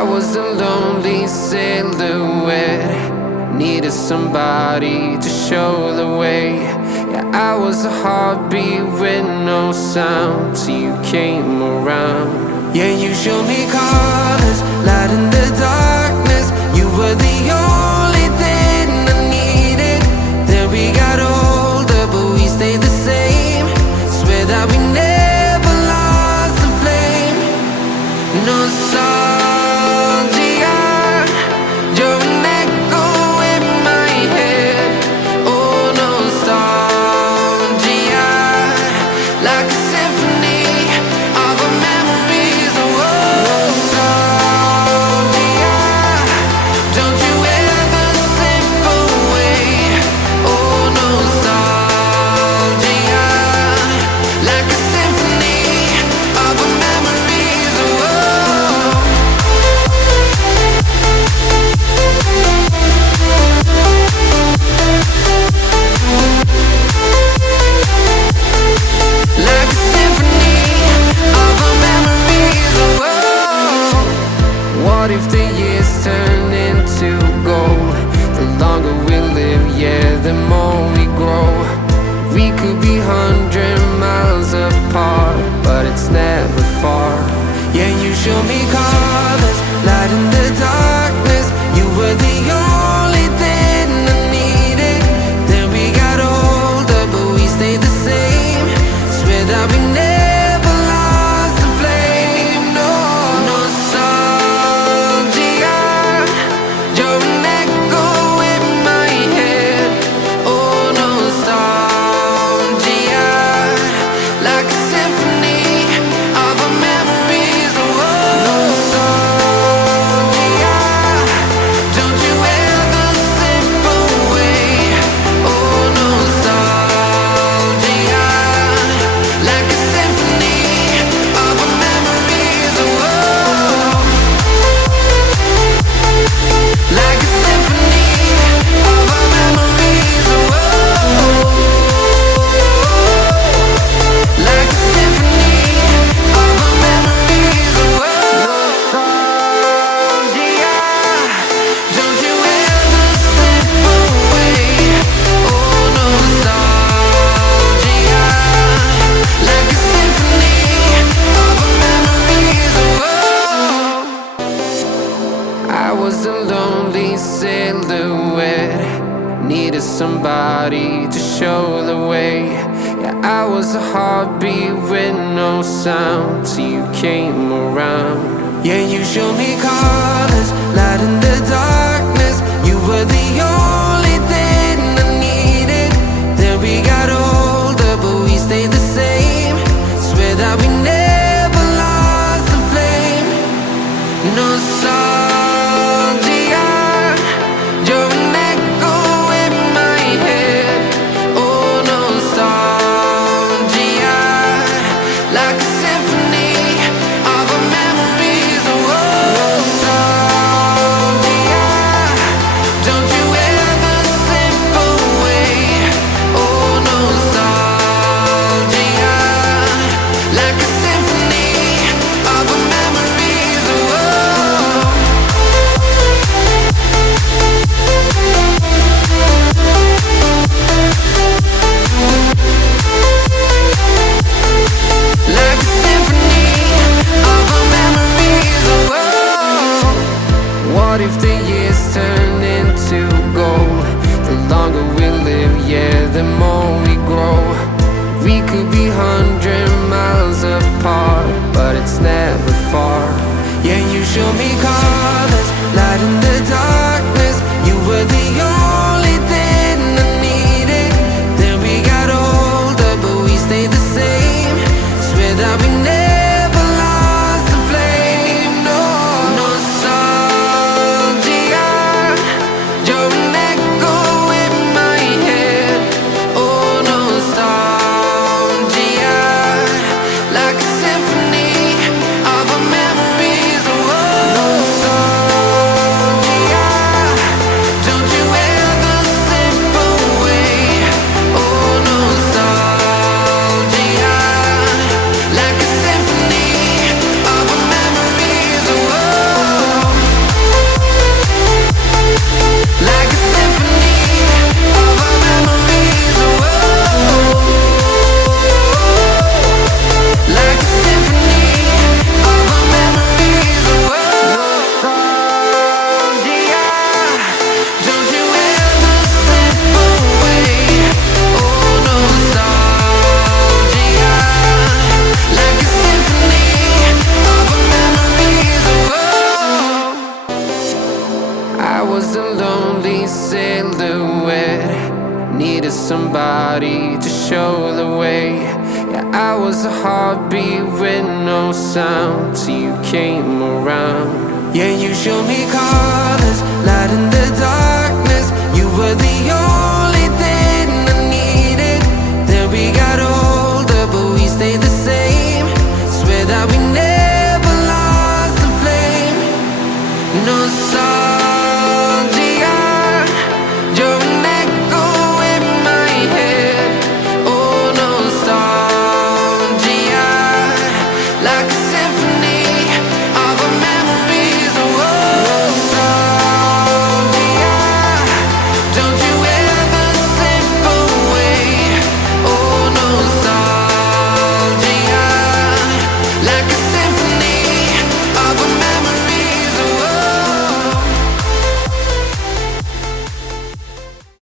I was a lonely silhouette, needed somebody to show the way. Yeah, I was a heartbeat with no sound till you came around. Yeah, you showed me colors, light in the darkness. You were the only thing I needed. Then we got older, but we stayed the same. Swear that we never lost the flame. Nostalgia, you're an echo in my head. Oh, nostalgia, like a symphony of our memories. Oh, nostalgia, don't you ever slip away. Oh, nostalgia, like a symphony of our memories. Oh, like a symphony of our memories. Oh, what if the years turn into gold? The longer we live, yeah, the more we grow. We could be 100 miles apart, but it's never far. Yeah, you show me colors, light in the darkness. You were the only thing I needed. Then we got older, but we stayed the same. Swear that we never lost the flame. No, nostalgia, you're an echo in my head. Oh, nostalgia, like a symphony of our memories. Oh, nostalgia, don't you ever slip away. Oh, nostalgia, like a symphony of our memories. Oh, like a symphony of our memories. Oh, like a symphony of our memories. Oh, nostalgia, don't you ever slip away. Oh, nostalgia, like a symphony of our memories. Oh, I was a lonely silhouette, needed somebody to show the way. Yeah, I was a heartbeat with no sound till you came around. Yeah, you showed me colors, light in the darkness. You were the only thing I needed. Then we got older, but we stayed the same. Swear that we never lost the flame. Nostalgia, you're an echo in my head. Oh, nostalgia, like a symphony of our memories. Oh, nostalgia, don't you ever slip away. Oh, nostalgia, like a symphony of our memories. Oh, like a symphony of our memories. Oh, what if the years turn into gold? The longer we live, yeah, the more we grow. We could be 100 miles apart, but it's never far. Yeah, you show me colors, light in the darkness. You were the only thing I needed. Then we got older, but we stayed the same. Swear that we never lost the flame. No, nostalgia, you're an echo in my head. Oh, nostalgia, like a symphony of our memories. Oh, nostalgia. silhouette. Needed somebody to show the way. Yeah, I was a heartbeat with no sound till you came around. Yeah, you showed me colors, light in the darkness. You were the only